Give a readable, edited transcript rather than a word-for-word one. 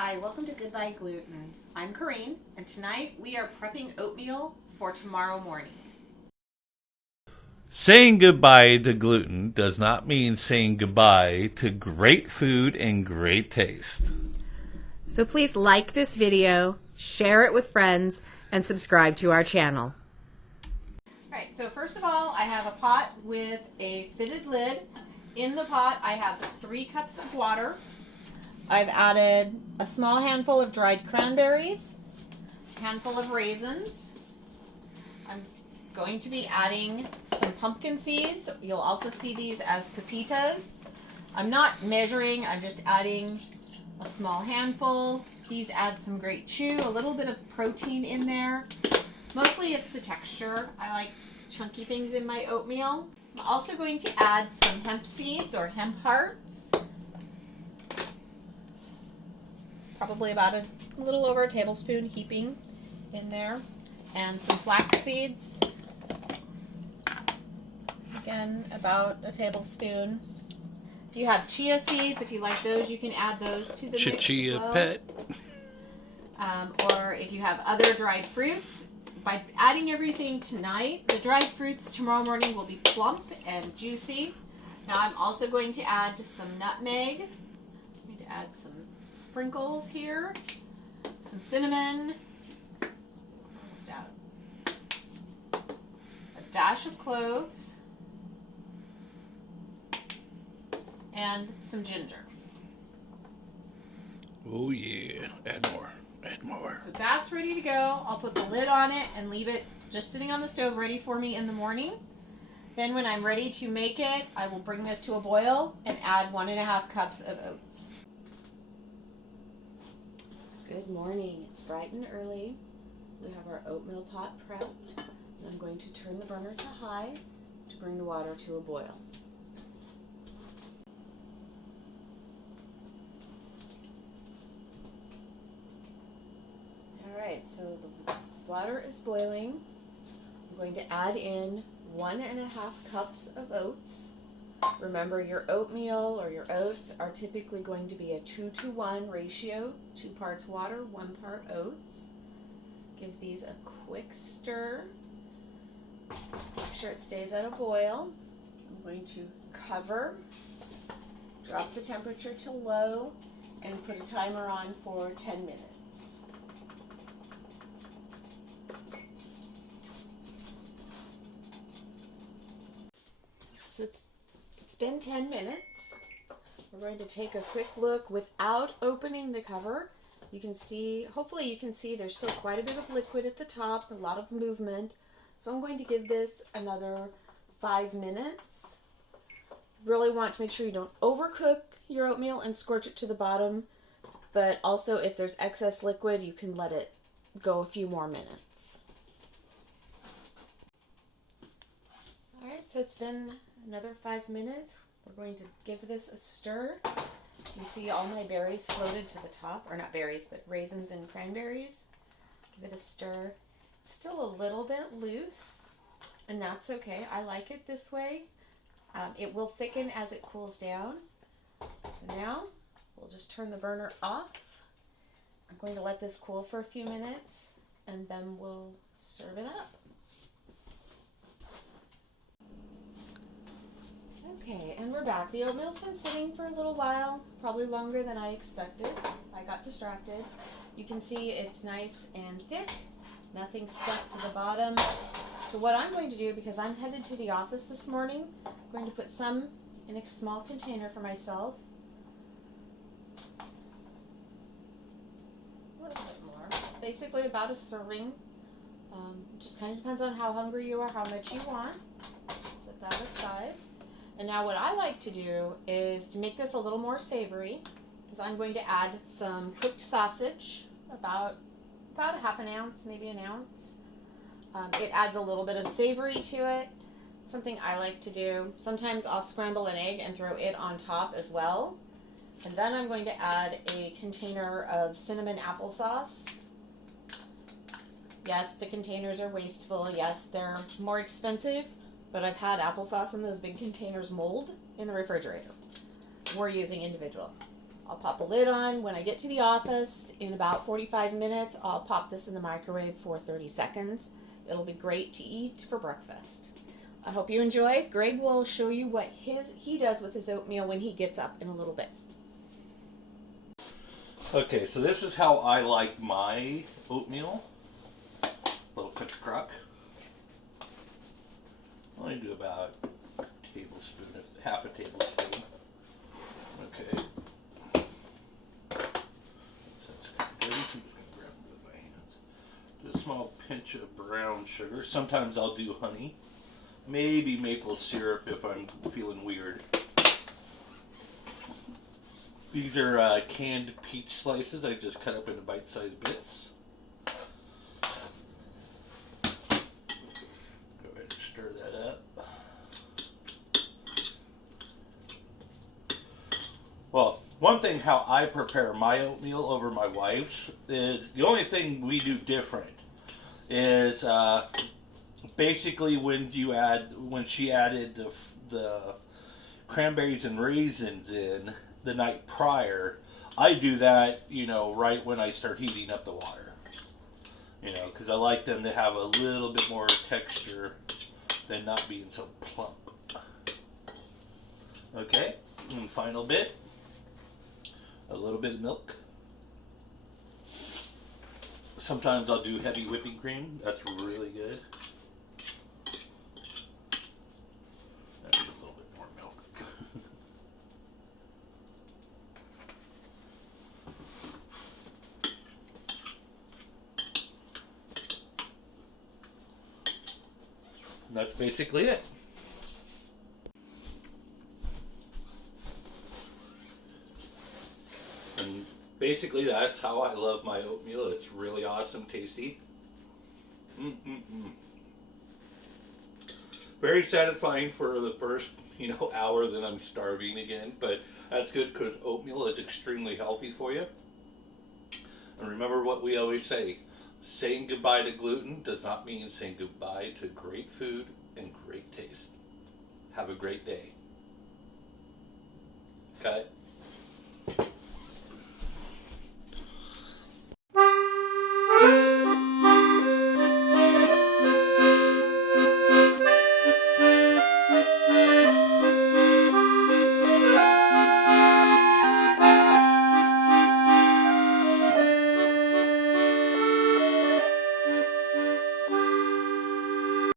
Hi, welcome to Goodbye Gluten. I'm Corrine, and tonight we are prepping oatmeal for tomorrow morning. Saying goodbye to gluten does not mean saying goodbye to great food and great taste. So please like this video, share it with friends, and subscribe to our channel. Alright, so first of all, I have a pot with a fitted lid. In the pot, I have 3 cups of water. I've added a small handful of dried cranberries, a handful of raisins. I'm going to be adding some pumpkin seeds. You'll also see these as pepitas. I'm not measuring, I'm just adding a small handful. These add some great chew, a little bit of protein in there. Mostly it's the texture. I like chunky things in my oatmeal. I'm also going to add some hemp seeds or hemp hearts. Probably about a little over a tablespoon heaping in there. And some flax seeds. Again, about a tablespoon. If you have chia seeds, if you like those, you can add those to the mix Chia as well. pet. Or if you have other dried fruits, by adding everything tonight, the dried fruits tomorrow morning will be plump and juicy. Now I'm also going to add some nutmeg. I'm going to add some sprinkles here, some cinnamon, just add a dash of cloves, and some ginger. Oh yeah, add more, add more. So that's ready to go. I'll put the lid on it and leave it just sitting on the stove ready for me in the morning. Then when I'm ready to make it, I will bring this to a boil and add 1.5 cups of oats. Good morning. It's bright and early. We have our oatmeal pot prepped. And I'm going to turn the burner to high to bring the water to a boil. Alright, so the water is boiling. I'm going to add in 1.5 cups of oats. Remember, your oatmeal or your oats are typically going to be a 2-to-1 ratio, 2 parts water, 1 part oats. Give these a quick stir. Make sure it stays at a boil. I'm going to cover, drop the temperature to low, and put a timer on for 10 minutes. So it's been 10 minutes. We're going to take a quick look without opening the cover. You can see, hopefully you can see there's still quite a bit of liquid at the top, a lot of movement. So I'm going to give this another 5 minutes. Really want to make sure you don't overcook your oatmeal and scorch it to the bottom. But also if there's excess liquid, you can let it go a few more minutes. Alright, so it's been another 5 minutes. We're going to give this a stir. You can see all my berries floated to the top, or not berries, but raisins and cranberries. Give it a stir. It's still a little bit loose, and that's okay. I like it this way. It will thicken as it cools down. So now we'll just turn the burner off. I'm going to let this cool for a few minutes, and then we'll serve it up. Okay, and we're back. The oatmeal's been sitting for a little while, probably longer than I expected. I got distracted. You can see it's nice and thick, nothing stuck to the bottom. So what I'm going to do, because I'm headed to the office this morning, I'm going to put some in a small container for myself. A little bit more. Basically about a serving. Just kind of depends on how hungry you are, how much you want. Set that aside. And now what I like to do is to make this a little more savory, is I'm going to add some cooked sausage, about a 1/2 ounce, maybe an ounce. It adds a little bit of savory to it, something I like to do. Sometimes I'll scramble an egg and throw it on top as well. And then I'm going to add a container of cinnamon applesauce. Yes, the containers are wasteful. Yes, they're more expensive. But I've had applesauce in those big containers mold in the refrigerator. We're using individual. I'll pop a lid on. When I get to the office in about 45 minutes, I'll pop this in the microwave for 30 seconds. It'll be great to eat for breakfast. I hope you enjoy. Greg will show you what he does with his oatmeal when he gets up in a little bit. Okay, so this is how I like my oatmeal. Little country crock. I only do about a tablespoon, half a tablespoon. Okay. I'm just gonna grab it with my hands. Do a small pinch of brown sugar. Sometimes I'll do honey. Maybe maple syrup if I'm feeling weird. These are canned peach slices I just cut up into bite-sized bits. Go ahead and stir that up. Well, one thing how I prepare my oatmeal over my wife's is the only thing we do different is basically when she added the cranberries and raisins in the night prior, I do that, right when I start heating up the water. Because I like them to have a little bit more texture than not being so plump. Okay, and final bit, a little bit of milk. Sometimes I'll do heavy whipping cream. That's really good. That's a little bit more milk. And that's basically it. And basically that's how I love my oatmeal. It's really awesome, tasty. Very satisfying for the first, hour that I'm starving again. But that's good because oatmeal is extremely healthy for you. And remember what we always say. Saying goodbye to gluten does not mean saying goodbye to great food and great taste. Have a great day. Cut.